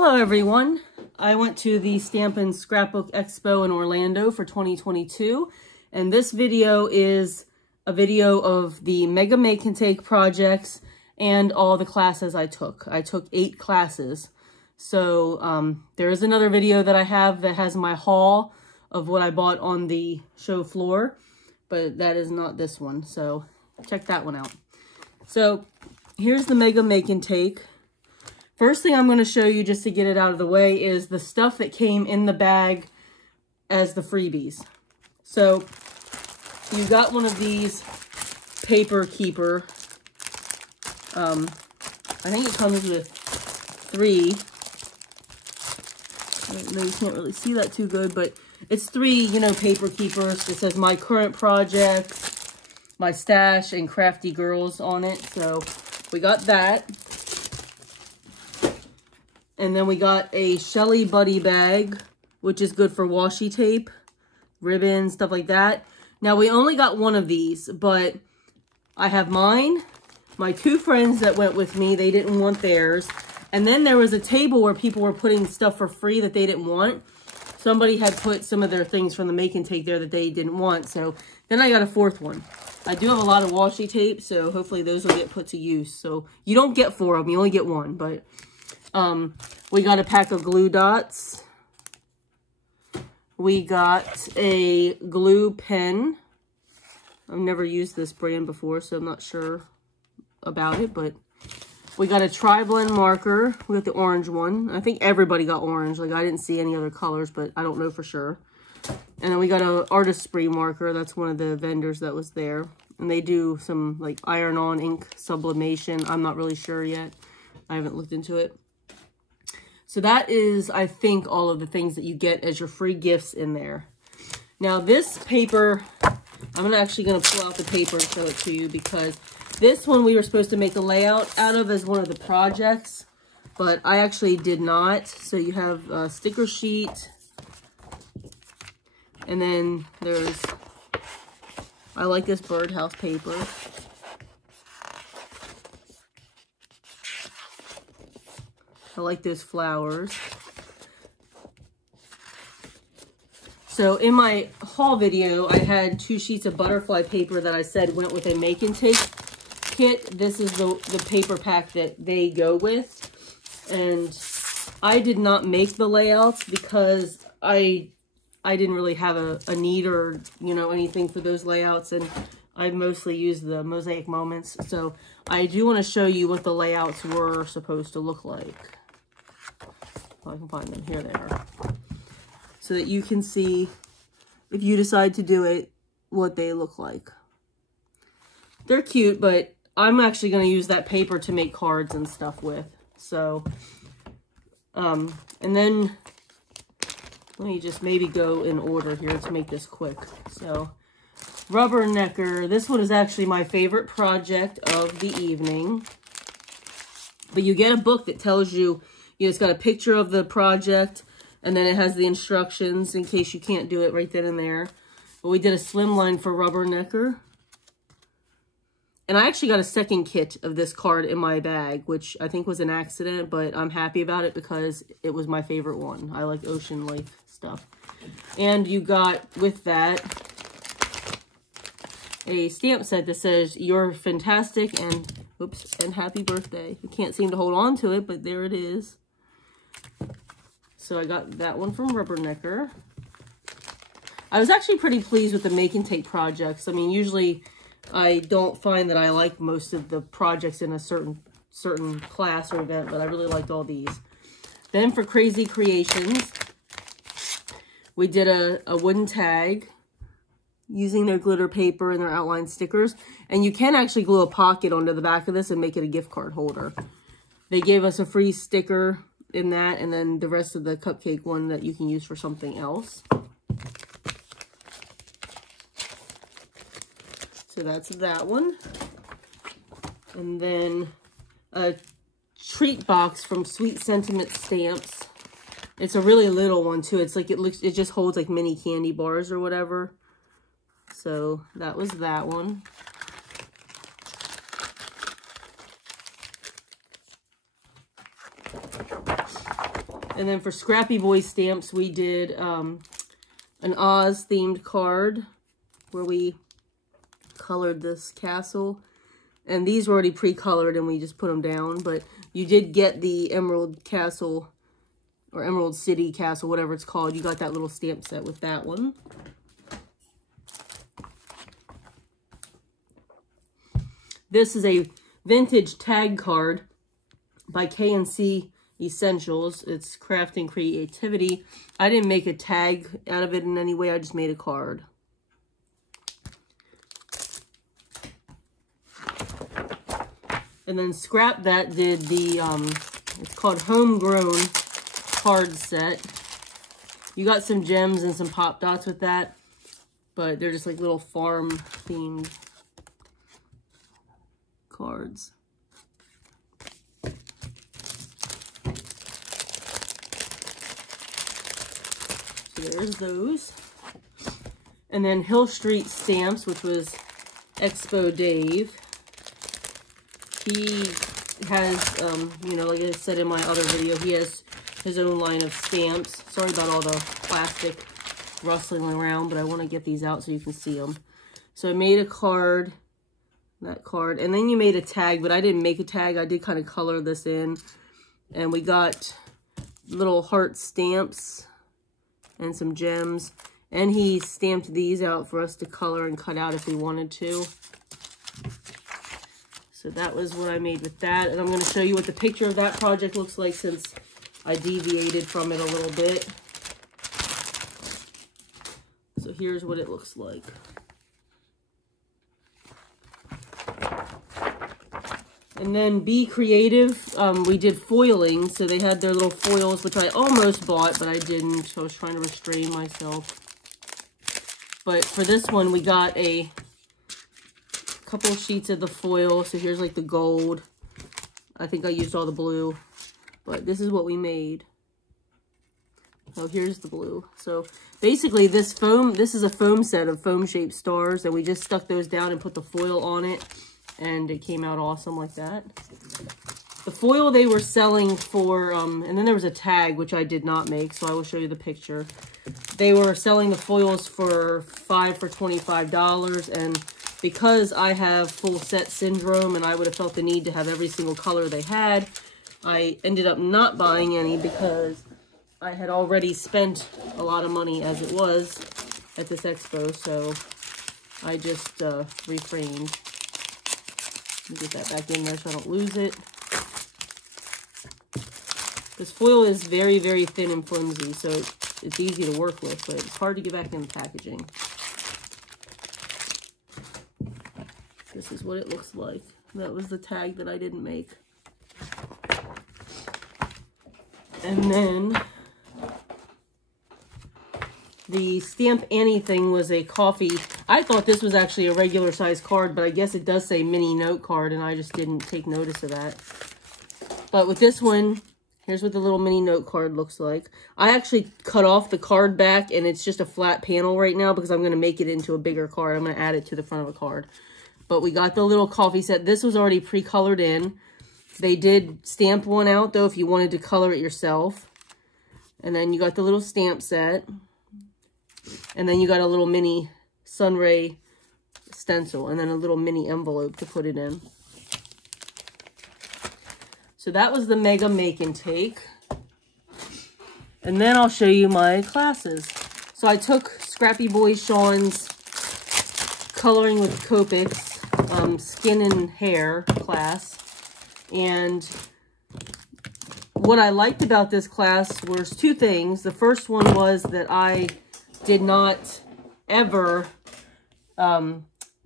Hello everyone. I went to the Stamp and Scrapbook Expo in Orlando for 2022, and this video is a video of the Mega Make and Take projects and all the classes I took. I took 8 classes. So there is another video that I have that has my haul of what I bought on the show floor, but that is not this one. So check that one out. So here's the Mega Make and Take. First thing I'm going to show you, just to get it out of the way, is the stuff that came in the bag as the freebies. So you got one of these paper keeper. I think it comes with 3. I know you can't really see that too good, but it's 3, you know, paper keepers. It says my current projects, my stash, and crafty girls on it. So we got that. And then we got a Shelly Buddy bag, which is good for washi tape, ribbon, stuff like that. Now, we only got one of these, but I have mine. My 2 friends that went with me, they didn't want theirs. And then there was a table where people were putting stuff for free that they didn't want. Somebody had put some of their things from the Make and Take there that they didn't want. So then I got a 4th one. I do have a lot of washi tape, so hopefully those will get put to use. So you don't get 4 of them, you only get 1, but... we got a pack of glue dots. We got a glue pen. I've never used this brand before, so I'm not sure about it, but we got a tri-blend marker. We got the orange one. I think everybody got orange. Like, I didn't see any other colors, but I don't know for sure. And then we got an artistry marker. That's one of the vendors that was there. And they do some, like, iron-on ink sublimation. I'm not really sure yet. I haven't looked into it. So that is, I think, all of the things that you get as your free gifts in there. Now, this paper, I'm actually going to pull out the paper and show it to you, because this one we were supposed to make a layout out of as one of the projects, but I actually did not. So you have a sticker sheet, and then there's, I like this birdhouse paper. I like those flowers. So in my haul video, I had 2 sheets of butterfly paper that I said went with a Make and Take kit. This is the paper pack that they go with. And I did not make the layouts because I didn't really have a need or, you know, anything for those layouts. And I mostly use the Mosaic Moments. So I do want to show you what the layouts were supposed to look like. I can find them. Here they are. So that you can see, if you decide to do it, what they look like. They're cute, but I'm actually going to use that paper to make cards and stuff with. So, and then let me just maybe go in order here to make this quick. So, Rubbernecker. This one is actually my favorite project of the evening. But you get a book that tells you, it's got a picture of the project, and then it has the instructions in case you can't do it right then and there. But we did a slimline for Rubbernecker. And I actually got a second kit of this card in my bag, which I think was an accident, but I'm happy about it because it was my favorite one. I like ocean life stuff. And you got, with that, a stamp set that says, "You're fantastic," and, oops, and happy birthday. I can't seem to hold on to it, but there it is. So I got that one from Rubbernecker. I was actually pretty pleased with the Make and Take projects. I mean, usually I don't find that I like most of the projects in a certain class or event, but I really liked all these. Then for Crazy Creations, we did a wooden tag using their glitter paper and their outline stickers. And you can actually glue a pocket onto the back of this and make it a gift card holder. They gave us a free sticker in that, and then the rest of the cupcake one that you can use for something else. So that's that one. And then a treat box from Sweet Sentiment Stamps. It's a really little one too. It's like, it just holds like mini candy bars or whatever. So that was that one. And then for Scrappy Boy stamps, we did an Oz themed card where we colored this castle. And these were already pre-colored and we just put them down. But you did get the Emerald Castle or Emerald City Castle, whatever it's called. You got that little stamp set with that one. This is a vintage tag card by K&C Essentials. It's Crafting Creativity. I didn't make a tag out of it in any way. I just made a card. And then Scrap That did the, it's called Homegrown card set. You got some gems and some pop dots with that, but they're just like little farm themed cards. So there's those. And then Hill Street Stamps, which was Expo Dave. He has, you know, like I said in my other video, he has his own line of stamps. Sorry about all the plastic rustling around, but I want to get these out so you can see them. So I made a card, that card, and then you made a tag, but I didn't make a tag. I did kind of color this in, and we got little heart stamps and some gems, and he stamped these out for us to color and cut out if we wanted to. So that was what I made with that. And I'm going to show you what the picture of that project looks like since I deviated from it a little bit. So here's what it looks like. And then Be Creative, we did foiling. So they had their little foils, which I almost bought, but I didn't. I was trying to restrain myself. But for this one, we got a couple sheets of the foil. So here's like the gold. I think I used all the blue, but this is what we made. Oh, here's the blue. So basically this is a foam set of foam shaped stars, and we just stuck those down and put the foil on it, and it came out awesome like that. The foil they were selling for, and then there was a tag, which I did not make, so I will show you the picture. They were selling the foils for $5 for $25, and because I have full set syndrome and I would have felt the need to have every single color they had, I ended up not buying any because I had already spent a lot of money as it was at this expo, so I just refrained. Let me get that back in there so I don't lose it. This foil is very, very thin and flimsy, so it's easy to work with, but it's hard to get back in the packaging. This is what it looks like. That was the tag that I didn't make. And then the Stamp Anything was a coffee. I thought this was actually a regular size card, but I guess it does say mini note card, and I just didn't take notice of that. But with this one, here's what the little mini note card looks like. I actually cut off the card back, and it's just a flat panel right now because I'm going to make it into a bigger card. I'm going to add it to the front of a card. But we got the little coffee set. This was already pre-colored in. They did stamp one out, though, if you wanted to color it yourself. And then you got the little stamp set. And then you got a little mini Sunray stencil. And then a little mini envelope to put it in. So that was the Mega Make and Take. And then I'll show you my classes. So I took Scrappy Boy Sean's Coloring with Copics Skin and Hair class. And what I liked about this class was two things. The first one was that I did not ever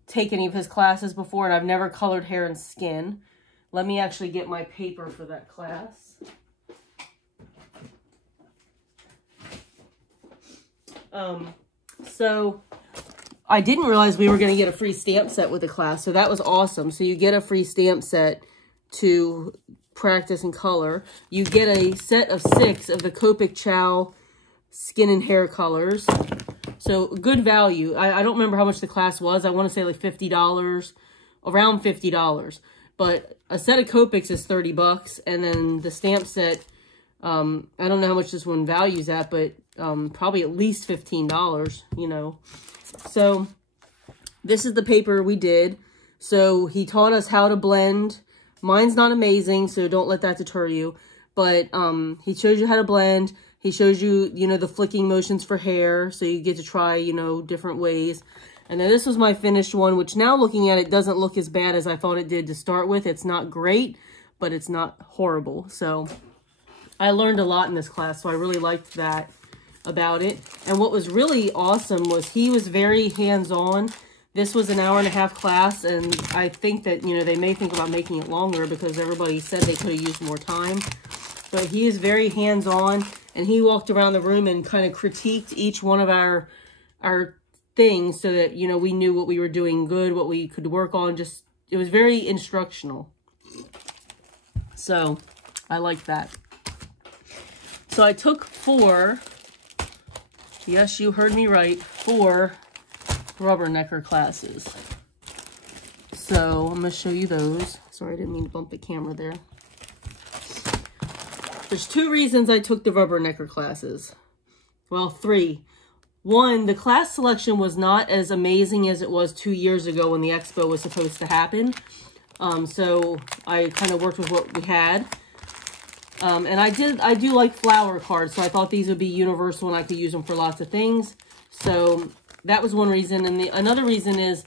take any of his classes before, and I've never colored hair and skin. Let me actually get my paper for that class. So I didn't realize we were going to get a free stamp set with the class, so that was awesome. So you get a free stamp set to practice and color. You get a set of 6 of the Copic Chow skin and hair colors. So good value. I don't remember how much the class was. I want to say like $50, around $50. But a set of Copics is $30, and then the stamp set I don't know how much this one values at, but probably at least $15, you know. So this is the paper we did. So he taught us how to blend. Mine's not amazing, so don't let that deter you. But he shows you how to blend. He shows you, you know, the flicking motions for hair. So you get to try, you know, different ways. And then this was my finished one, which now looking at it doesn't look as bad as I thought it did to start with. It's not great, but it's not horrible. So I learned a lot in this class, so I really liked that about it. And what was really awesome was he was very hands-on. This was an hour-and-a-half class, and I think that, you know, they may think about making it longer because everybody said they could have used more time. But he is very hands-on, and he walked around the room and kind of critiqued each one of our things so that, you know, we knew what we were doing good, what we could work on. Just, it was very instructional. So I like that. So I took 4, yes, you heard me right, 4 Rubbernecker classes. So I'm going to show you those. Sorry, I didn't mean to bump the camera there. There's 2 reasons I took the Rubbernecker classes. Well, 3. 1, the class selection was not as amazing as it was 2 years ago when the expo was supposed to happen. So I kind of worked with what we had. And I do like flower cards, so I thought these would be universal and I could use them for lots of things. So that was one reason. And another reason is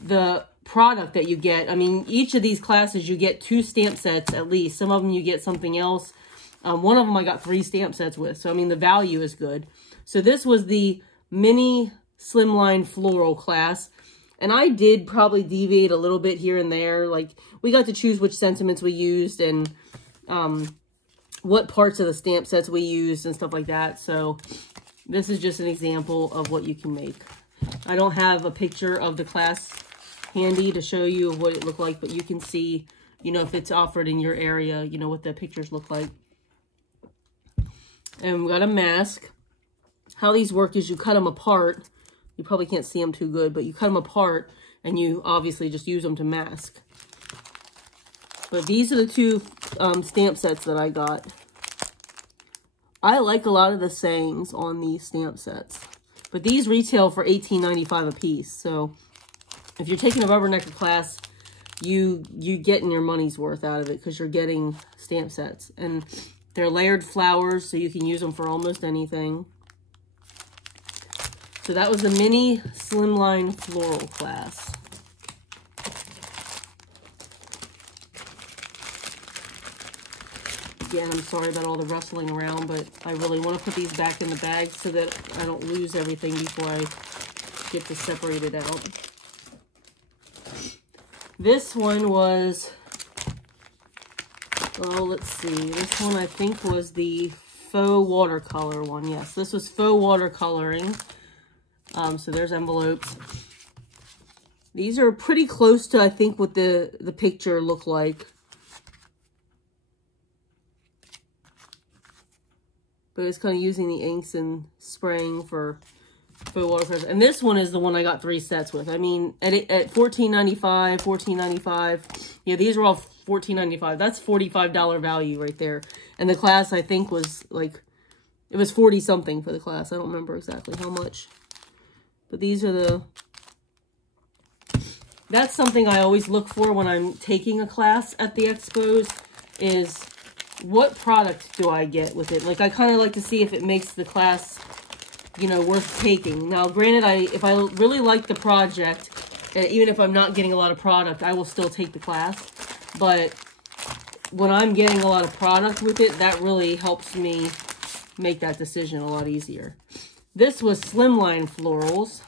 the product that you get. I mean, each of these classes, you get 2 stamp sets at least. Some of them you get something else. One of them I got 3 stamp sets with. So, I mean, the value is good. So this was the mini slimline floral class. And I did probably deviate a little bit here and there. Like, we got to choose which sentiments we used and what parts of the stamp sets we used and stuff like that. So this is just an example of what you can make. I don't have a picture of the class handy to show you what it looked like, but you can see, you know, if it's offered in your area, you know, what the pictures look like. And we got a mask. How these work is you cut them apart. You probably can't see them too good, but you cut them apart and you obviously just use them to mask. But these are the 2 stamp sets that I got. I like a lot of the sayings on these stamp sets. But these retail for $18.95 a piece. So if you're taking a Rubbernecker class, you getting your money's worth out of it because you're getting stamp sets. And they're layered flowers, so you can use them for almost anything. So that was the mini slimline floral class. Again, I'm sorry about all the rustling around, but I really want to put these back in the bag so that I don't lose everything before I get this separated out. This one was, well, let's see. This one I think was the faux watercolor one. Yes, this was faux watercoloring. So there's envelopes. These are pretty close to, I think, what the picture looked like. But it's kind of using the inks and spraying for faux watercolors. And this one is the one I got 3 sets with. I mean, at $14.95, $14.95. Yeah, these were all $14.95. That's $45 value right there. And the class, I think, was like, it was 40 something for the class. I don't remember exactly how much. But these are that's something I always look for when I'm taking a class at the expos, is what product do I get with it? Like, I kind of like to see if it makes the class, you know, worth taking. Now, granted, if I really like the project, even if I'm not getting a lot of product, I will still take the class. But when I'm getting a lot of product with it, that really helps me make that decision a lot easier. This was slimline florals.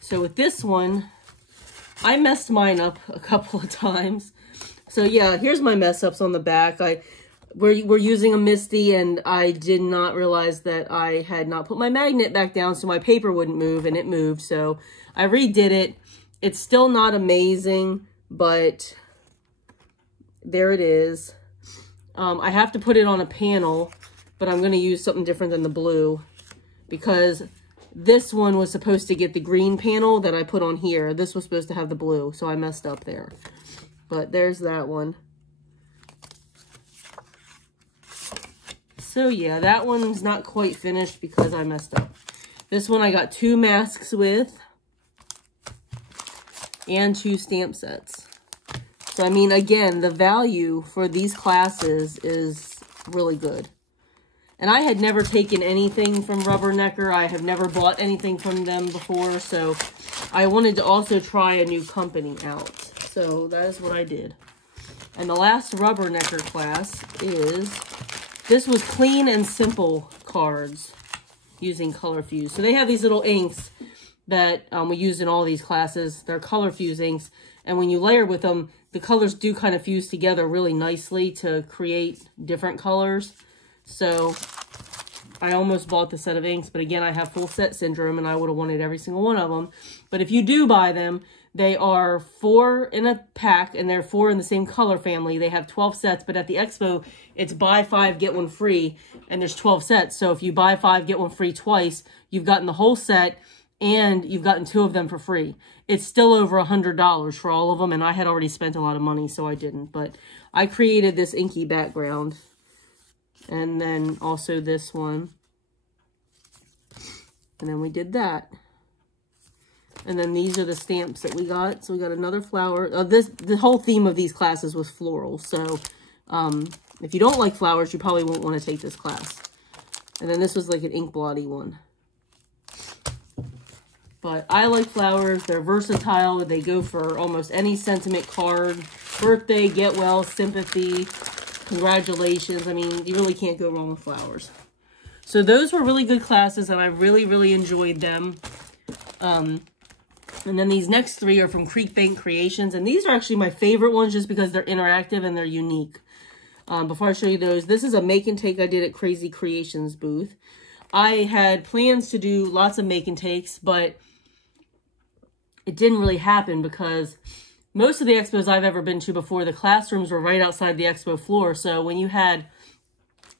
So with this one, I messed mine up a couple of times. So yeah, here's my mess ups on the back. We're using a Misty, and I did not realize that I had not put my magnet back down so my paper wouldn't move, and it moved. So I redid it. It's still not amazing, but there it is. I have to put it on a panel, but I'm going to use something different than the blue because this one was supposed to get the green panel that I put on here. This was supposed to have the blue, so I messed up there. But there's that one. So yeah, that one's not quite finished because I messed up. This one I got 2 masks with and 2 stamp sets. So I mean, again, the value for these classes is really good. And I had never taken anything from Rubbernecker. I have never bought anything from them before, so I wanted to also try a new company out. So that is what I did. And the last Rubbernecker class is, this was clean and simple cards using Color Fuse. So they have these little inks that we use in all these classes. They're Color Fuse inks. And when you layer with them, the colors do kind of fuse together really nicely to create different colors. So I almost bought the set of inks, but again, I have full set syndrome and I would have wanted every single one of them. But if you do buy them, they are 4 in a pack and they're 4 in the same color family. They have 12 sets, but at the expo, it's buy 5, get 1 free, and there's 12 sets. So if you buy 5, get 1 free twice, you've gotten the whole set and you've gotten 2 of them for free. It's still over $100 for all of them, and I had already spent a lot of money, so I didn't. But I created this inky background. And then also this one. And then we did that. And then these are the stamps that we got. So we got another flower. The whole theme of these classes was floral. So if you don't like flowers, you probably won't want to take this class. And then this was like an ink blotty one. But I like flowers. They're versatile. They go for almost any sentiment card. Birthday, get well, sympathy, congratulations. I mean, you really can't go wrong with flowers. So those were really good classes, and I really, really enjoyed them. And then these next 3 are from Creek Bank Creations. And these are actually my favorite ones just because they're interactive and they're unique. Before I show you those, this is a make and take I did at Crazy Creations booth. I had plans to do lots of make and takes, but it didn't really happen because most of the expos I've ever been to before, the classrooms were right outside the expo floor. So when you had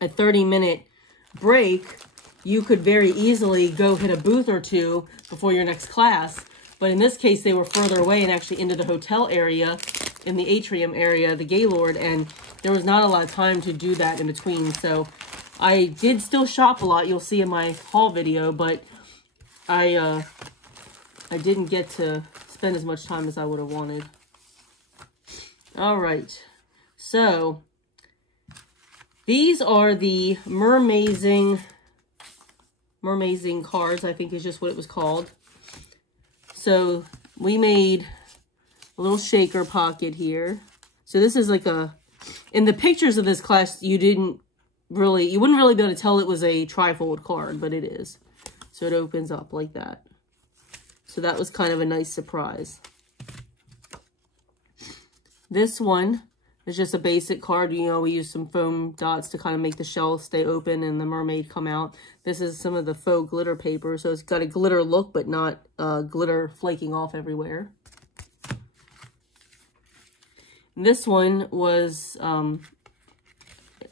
a 30-minute break, you could very easily go hit a booth or 2 before your next class. But in this case, they were further away and actually into the hotel area, in the atrium area, the Gaylord, and there was not a lot of time to do that in between. So I did still shop a lot, you'll see in my haul video, but I didn't get to spend as much time as I would have wanted. All right, so these are the Mermazing cards, I think is just what it was called. So we made a little shaker pocket here. So this is like in the pictures of this class, you wouldn't really be able to tell it was a trifold card, but it is. So it opens up like that. So that was kind of a nice surprise. This one is just a basic card. You know, we use some foam dots to kind of make the shell stay open and the mermaid come out. This is some of the faux glitter paper. So it's got a glitter look, but not glitter flaking off everywhere. And this one was, I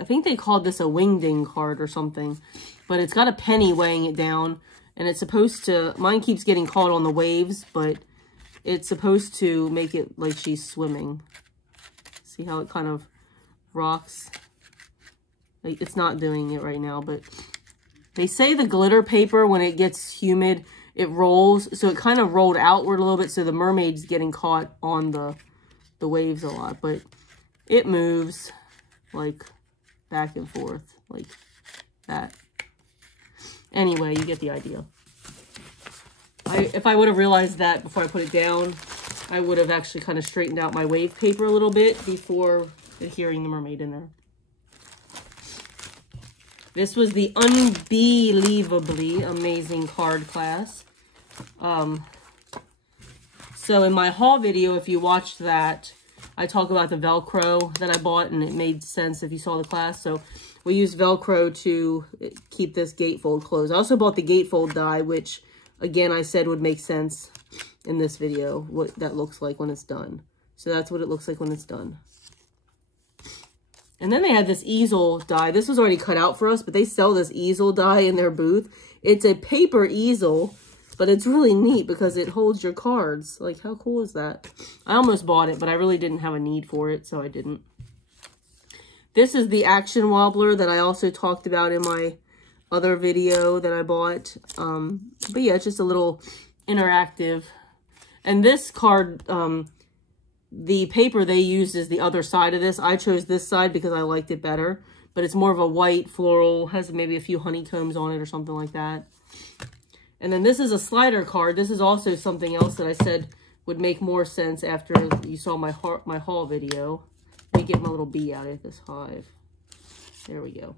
think they called this a wingding card or something. But it's got a penny weighing it down. And it's supposed to, mine keeps getting caught on the waves, but it's supposed to make it like she's swimming. See how it kind of rocks? Like, it's not doing it right now, but they say the glitter paper, when it gets humid, it rolls. So it kind of rolled outward a little bit, so the mermaid's getting caught on the waves a lot. But it moves like back and forth like that. Anyway, you get the idea. If I would have realized that before I put it down, I would have actually kind of straightened out my wave paper a little bit before adhering the mermaid in there. This was the unbelievably amazing card class. So in my haul video, if you watched that, I talk about the Velcro that I bought, and it made sense if you saw the class. So we used Velcro to keep this gatefold closed. I also bought the gatefold die, which, again, I said would make sense in this video, what that looks like when it's done. So that's what it looks like when it's done. And then they had this easel die. This was already cut out for us, but they sell this easel die in their booth. It's a paper easel, but it's really neat because it holds your cards. Like, how cool is that? I almost bought it, but I really didn't have a need for it, so I didn't. This is the action wobbler that I also talked about in my other video that I bought. But yeah, it's just a little interactive. And this card, the paper they used is the other side of this. I chose this side because I liked it better. But it's more of a white floral, has maybe a few honeycombs on it or something like that. And then this is a slider card. This is also something else that I said would make more sense after you saw my haul video. Let me get my little bee out of this hive. There we go.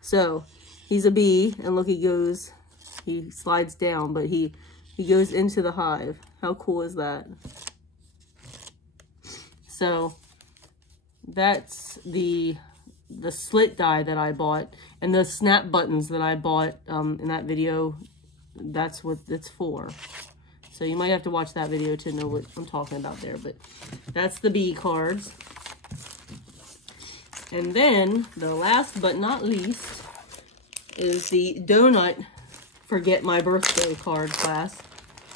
So he's a bee, and look, he slides down, but he goes into the hive. How cool is that? So that's the slit die that I bought, and the snap buttons that I bought in that video. That's what it's for. So you might have to watch that video to know what I'm talking about there, but that's the bee cards. And then the last but not least is the donut forget my birthday card class.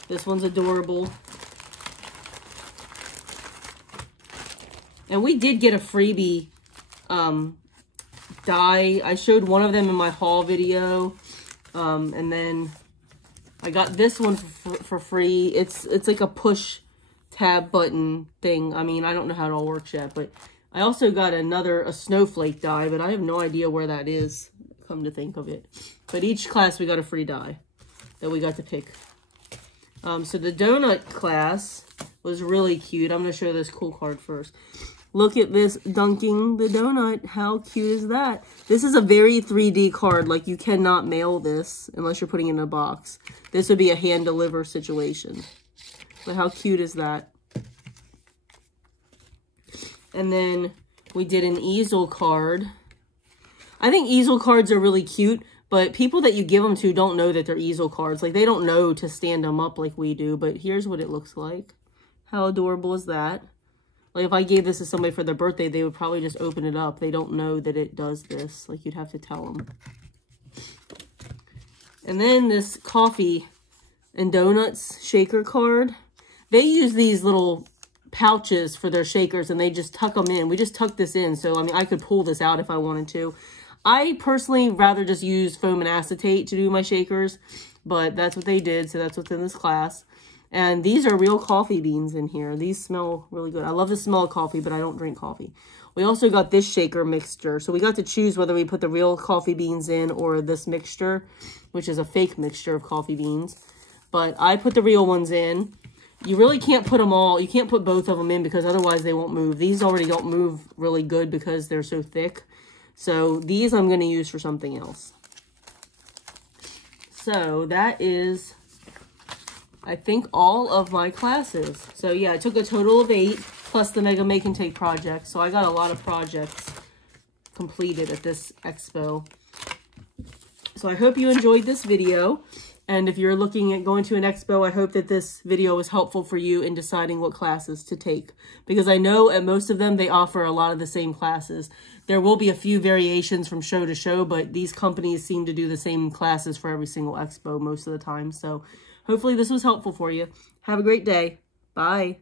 This one's adorable. And we did get a freebie die. I showed one of them in my haul video. And then I got this one for free. It's like a push tab button thing. I mean, I don't know how it all works yet, but I also got a snowflake die, but I have no idea where that is, come to think of it. But each class we got a free die that we got to pick. So the donut class was really cute. I'm going to show this cool card first. Look at this dunking the donut. How cute is that? This is a very 3D card. Like, you cannot mail this unless you're putting it in a box. This would be a hand deliver situation. But how cute is that? And then we did an easel card. I think easel cards are really cute, but people that you give them to don't know that they're easel cards. Like, they don't know to stand them up like we do, but here's what it looks like. How adorable is that? Like, if I gave this to somebody for their birthday, they would probably just open it up. They don't know that it does this. Like, you'd have to tell them. And then this coffee and donuts shaker card. They use these little pouches for their shakers, and they just tuck them in. We just tucked this in, so I mean, I could pull this out if I wanted to. I personally rather just use foam and acetate to do my shakers, but that's what they did, so that's what's in this class. And these are real coffee beans in here. These smell really good. I love the smell of coffee, but I don't drink coffee. We also got this shaker mixture, so we got to choose whether we put the real coffee beans in or this mixture, which is a fake mixture of coffee beans. But I put the real ones in. You really can't put them all. You can't put both of them in because otherwise they won't move. These already don't move really good because they're so thick. So these I'm going to use for something else. So that is, I think, all of my classes. So yeah, I took a total of 8 plus the Mega Make and Take project. So I got a lot of projects completed at this expo. So I hope you enjoyed this video. And if you're looking at going to an expo, I hope that this video was helpful for you in deciding what classes to take. Because I know at most of them, they offer a lot of the same classes. There will be a few variations from show to show, but these companies seem to do the same classes for every single expo most of the time. So hopefully this was helpful for you. Have a great day. Bye.